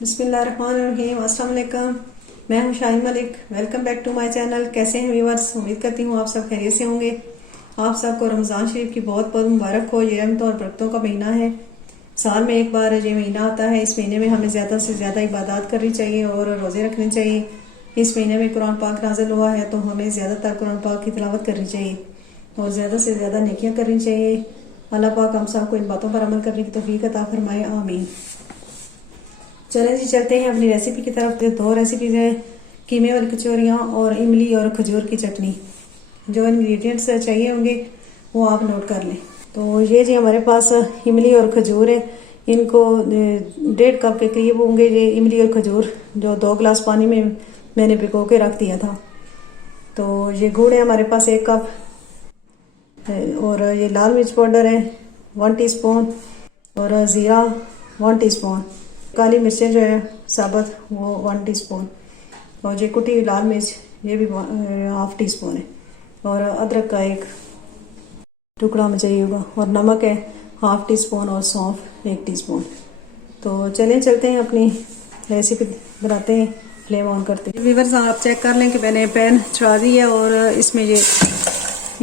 बिस्मिल्लाहिर्रहमानिर्रहीम। अस्सलाम वालेकुम। मैं हूं Shaheen Malik. Welcome back to my channel. कैसे हैं व्यूअर्स? उम्मीद करती हूँ आप सब खैरियत से होंगे। आप सबको रमज़ान शरीफ की बहुत बहुत मुबारक हो। ये रहमतों और बरकतों का महीना है। साल में एक बार ये महीना आता है। इस महीने में हमें ज़्यादा से ज़्यादा इबादत करनी चाहिए और रोज़े रखने चाहिए। इस महीने में कुरान पाक नाज़िल हुआ है तो हमें ज़्यादातर कुरान पाक की तिलावत करनी चाहिए और ज़्यादा से ज़्यादा नेकियां करनी चाहिए। अल्लाह पाक हम सबको इन बातों पर अमल करने की तौफीक अता फरमाए, आमीन। चलें जी, चलते हैं अपनी रेसिपी की तरफ। दो रेसिपीज़ हैं, कीमे वाली कचौरियाँ और इमली और खजूर की चटनी। जो इंग्रेडिएंट्स चाहिए होंगे वो आप नोट कर लें। तो ये जी हमारे पास इमली और खजूर है। इनको 1.5 कप के करीब होंगे ये इमली और खजूर, जो 2 गिलास पानी में मैंने भिगो के रख दिया था। तो ये गुड़ है हमारे पास 1 कप, और ये लाल मिर्च पाउडर है 1 टीस्पून, और ज़ीरा 1 टीस्पून, काली मिर्चें जो है साबुत वो 1 टीस्पून, और ये कुटी हुई लाल मिर्च ये भी 1/2 टीस्पून है, और अदरक का 1 टुकड़ा हमें चाहिए होगा, और नमक है 1/2 टीस्पून, और सौंफ 1 टीस्पून। तो चलें चलते हैं अपनी रेसिपी बनाते हैं। फ्लेम ऑन करते हैं। व्यूअर्स आप चेक कर लें कि मैंने पैन चढ़ा दी है और इसमें ये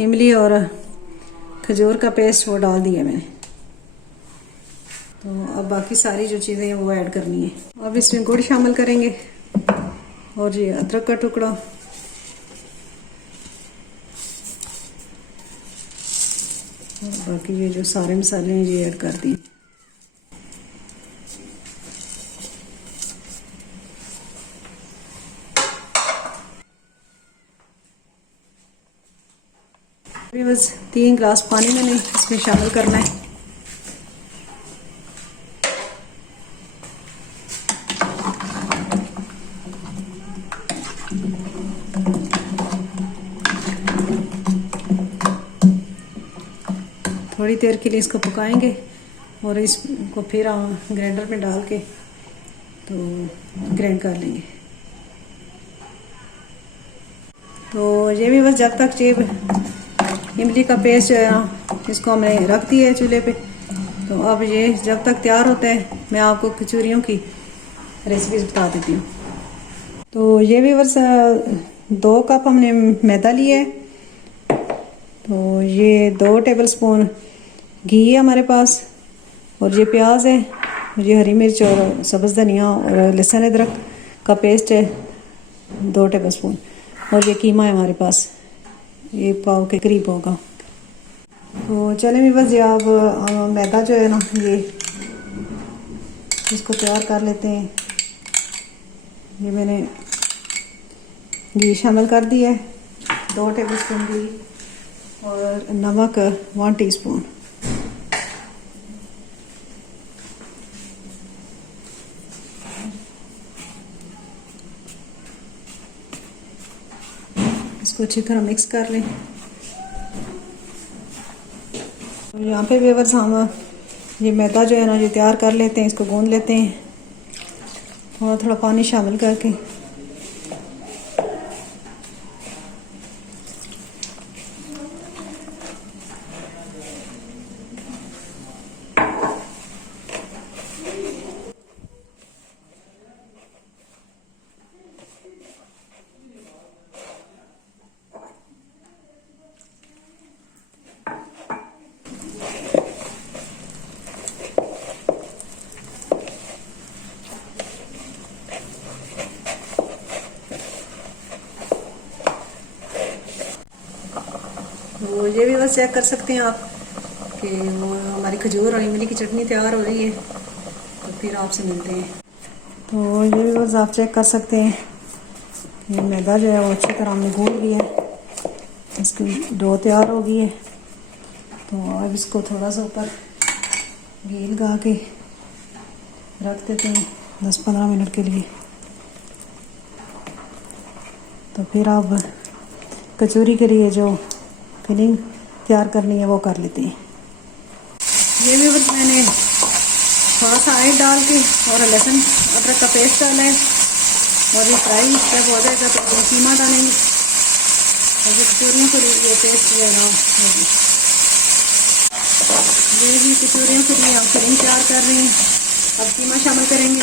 इमली और खजूर का पेस्ट वो डाल दिया मैंने। तो अब बाकी सारी जो चीज़ें हैं वो ऐड करनी है। अब इसमें गुड़ शामिल करेंगे और ये अदरक का टुकड़ा, और बाकी ये जो सारे मसाले हैं ये ऐड कर दिए। बस 3 गिलास पानी मैंने इसमें शामिल करना है। थोड़ी देर के लिए इसको पकाएंगे और इसको फिर हम ग्राइंडर में डाल के तो ग्राइंड कर लेंगे। तो ये भी बस जब तक ये इमली का पेस्ट जो है ना इसको हमने रख दिया है चूल्हे पे। तो अब ये जब तक तैयार होता है मैं आपको कचौरियों की रेसिपीज बता देती हूँ। तो ये भी बस 2 कप हमने मैदा लिया है। तो ये 2 टेबलस्पून घी है हमारे पास, और ये प्याज है, और ये हरी मिर्च और सब्ज़ धनिया और लहसुन अदरक का पेस्ट है 2 टेबलस्पून, और ये कीमा है हमारे पास 1 पाव के करीब होगा। तो चलें भी बस ये आप मैदा जो है ना ये इसको तैयार कर लेते हैं। ये मैंने घी शामिल कर दिया है 2 टेबलस्पून घी, और नमक 1 टीस्पून। इसको अच्छी तरह मिक्स कर लें। तो यहाँ पे व्यूअर्स हम ये मैदा जो है ना ये तैयार कर लेते हैं। इसको गूंद लेते हैं थोड़ा थोड़ा पानी शामिल करके। तो ये भी बस चेक कर सकते हैं आप कि वो हमारी खजूर और इमली की चटनी तैयार हो रही है। तो फिर आपसे मिलते हैं। तो ये भी बस आप चेक कर सकते हैं ये मैदा जो है वो अच्छी तरह हमने गूंद लिया है। इसकी डो तैयार हो गई है। तो अब इसको थोड़ा सा ऊपर घी लगा के रख देते हैं 10-15 मिनट के लिए। तो फिर आप कचौरी के लिए जो फिलिंग तैयार करनी है वो कर लेते हैं। ये भी बस मैंने थोड़ा सा ऑयल डाल के और लहसुन अदरक का पेस्ट डाला है, और ये फ्राई जब हो जाएगा तो कीमा डालेंगे, और ये कचौरियों के लिए पेस्ट जो है ना ये भी कचौरियों के लिए हम फिलिंग तैयार कर रहे हैं। अब कीमा शामिल करेंगे।